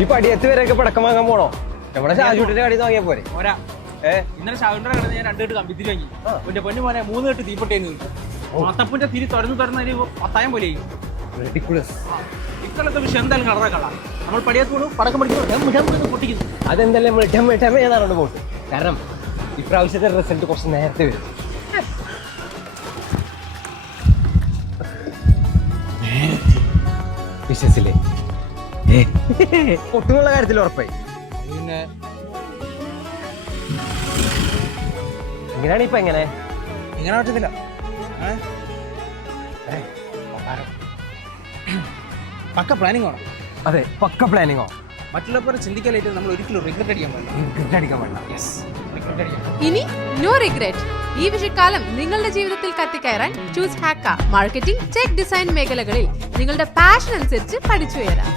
ഈ പടിയത്ത് വരെയൊക്കെ പടക്കം വാങ്ങാൻ പോണോ? നമ്മുടെ ഷാജുട്ടിന്റെ കടയിൽ വാങ്ങിയാ പോരെ? ഇന്നലെ ഷാജുന്റെ കടയിൽ ഞാൻ 2 കെട്ട് കമ്പിത്തിരി വാങ്ങി. എന്റെ പൊന്നു മോനെ 3 കെട്ട് തീപ്പൊട്ടേന്ന് കിട്ടും. മത്തപ്പൂന്റെ തിരി തുറന്ന് പത്തായം പോലെ ഇക്കൊല്ലത്തെ വിഷയം എന്തായാലും കളറാക്കളാം. നമ്മൾ പടിയത്ത് പോണു, പടക്കം പഠിക്കുന്നു, പൊട്ടിക്കുന്നു. അതെന്തായാലും ഏതാണ് പോട്ട്. കാരണം ഇപ്രാവശ്യത്തെ റിസൾട്ട് കുറച്ച് നേരത്തെ വരും. വിശ്വസില്ലേ? പൊട്ടുന്നുള്ള കാര്യത്തിൽ ഉറപ്പായി. പിന്നെ ഇങ്ങനെയാണ് ഇപ്പൊ എങ്ങനെ പറ്റത്തില്ല. പക്ക പ്ലാനിങ് വേണം. അതെ, പക്ക പ്ലാനിങ്ങോ. മറ്റുള്ളവരെ ചിന്തിക്കാനായിട്ട് നമ്മൾ ഒരിക്കലും റിഗ്രറ്റ് അടിക്കാൻ പാടില്ല. ഇനി നോ റിഗ്രറ്റ്. ഈ വിഷുക്കാലം നിങ്ങളുടെ ജീവിതത്തിൽ കത്തിക്കയറാൻ ചൂസ് ഹാക്ക. മാർക്കറ്റിംഗ്, ടെക്, ഡിസൈൻ മേഖലകളിൽ നിങ്ങളുടെ പാഷൻ അനുസരിച്ച് പഠിച്ചുയരാം.